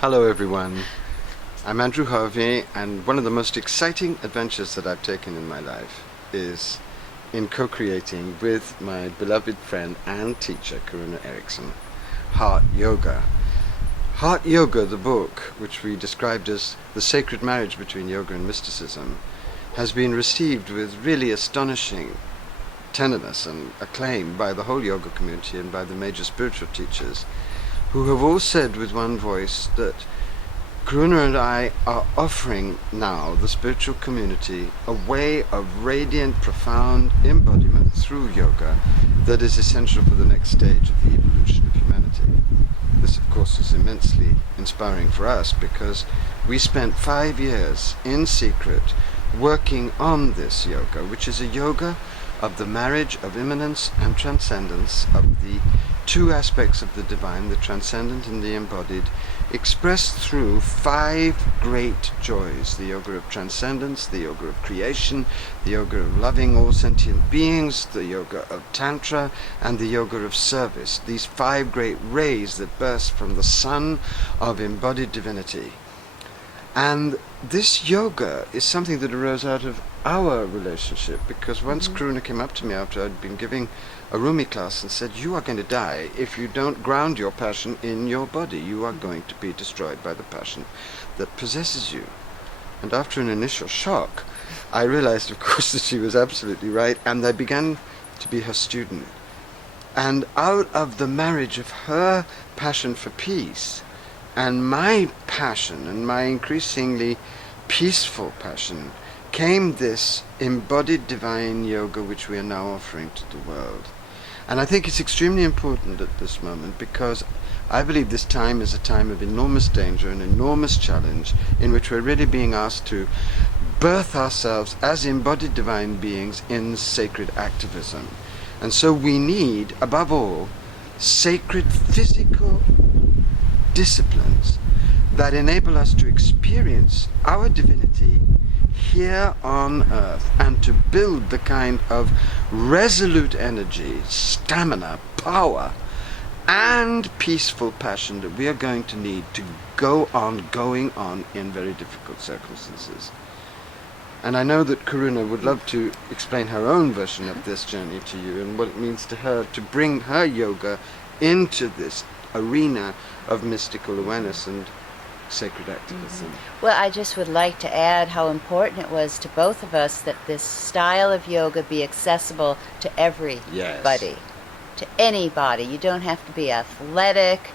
Hello everyone, I'm Andrew Harvey, and one of the most exciting adventures that I've taken in my life is in co-creating with my beloved friend and teacher Karuna Erickson, Heart Yoga. Heart Yoga, the book, which we described as the sacred marriage between yoga and mysticism, has been received with really astonishing tenderness and acclaim by the whole yoga community and by the major spiritual teachers, who have all said with one voice that Karuna and I are offering now the spiritual community a way of radiant, profound embodiment through yoga that is essential for the next stage of the evolution of humanity. This, of course, is immensely inspiring for us because we spent 5 years in secret working on this yoga, which is a yoga of the marriage of immanence and transcendence, of the two aspects of the divine, the transcendent and the embodied, expressed through 5 great joys: the yoga of transcendence, the yoga of creation, the yoga of loving all sentient beings, the yoga of tantra, and the yoga of service. These 5 great rays that burst from the sun of embodied divinity. And this yoga is something that arose out of our relationship, because once Karuna came up to me after I'd been giving a Rumi class and said, "You are going to die if you don't ground your passion in your body. You are going to be destroyed by the passion that possesses you." And after an initial shock, I realized, of course, that she was absolutely right, and I began to be her student. And out of the marriage of her passion for peace and my passion, and my increasingly peaceful passion, came this embodied divine yoga which we are now offering to the world. And I think it's extremely important at this moment, because I believe this time is a time of enormous danger and enormous challenge, in which we're really being asked to birth ourselves as embodied divine beings in sacred activism. And so we need, above all, sacred physical disciplines that enable us to experience our divinity here on earth, and to build the kind of resolute energy, stamina, power, and peaceful passion that we are going to need to go on going on in very difficult circumstances. And I know that Karuna would love to explain her own version of this journey to you, and what it means to her to bring her yoga into this arena of mystical awareness and sacred activism. Well, I just would like to add how important it was to both of us that this style of yoga be accessible to everybody, to anybody. You don't have to be athletic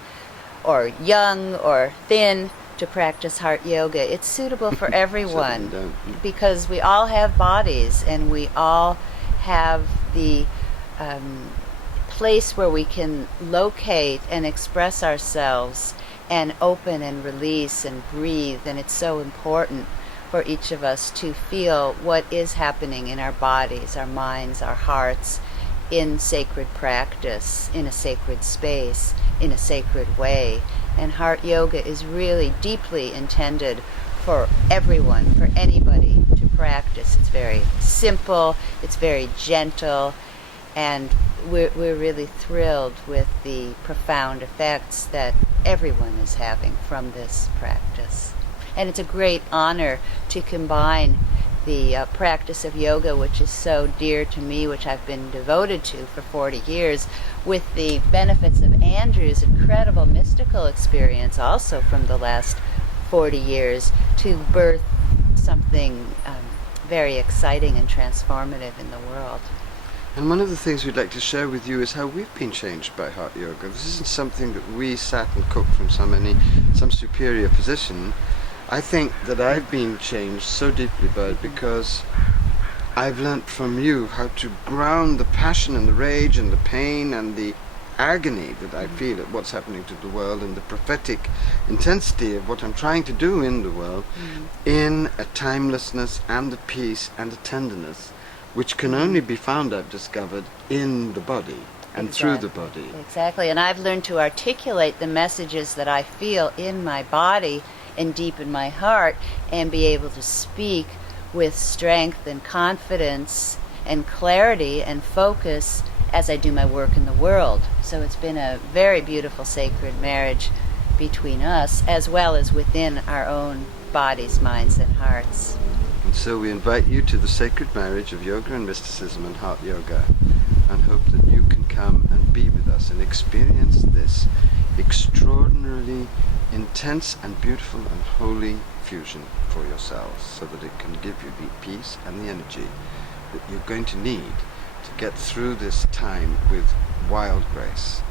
or young or thin to practice heart yoga. It's suitable for everyone because we all have bodies, and we all have the place where we can locate and express ourselves and open and release and breathe. And it's so important for each of us to feel what is happening in our bodies, our minds, our hearts, in sacred practice, in a sacred space, in a sacred way. And heart yoga is really deeply intended for everyone, for anybody to practice. It's very simple, it's very gentle, and we're really thrilled with the profound effects that everyone is having from this practice. And it's a great honor to combine the practice of yoga, which is so dear to me, which I've been devoted to for 40 years, with the benefits of Andrew's incredible mystical experience also from the last 40 years, to birth something very exciting and transformative in the world. And one of the things we'd like to share with you is how we've been changed by heart yoga. This isn't something that we sat and cooked from some superior position. I think that I've been changed so deeply by it because I've learnt from you how to ground the passion and the rage and the pain and the agony that I feel at what's happening to the world, and the prophetic intensity of what I'm trying to do in the world, in a timelessness and a peace and a tenderness which can only be found, I've discovered, in the body and through the body. Exactly, and I've learned to articulate the messages that I feel in my body and deep in my heart, and be able to speak with strength and confidence and clarity and focus as I do my work in the world. So it's been a very beautiful sacred marriage between us as well as within our own bodies, minds, and hearts. And so we invite you to the sacred marriage of yoga and mysticism and heart yoga, and hope that you can come and be with us and experience this extraordinarily intense and beautiful and holy fusion for yourselves, so that it can give you the peace and the energy that you're going to need to get through this time with wild grace.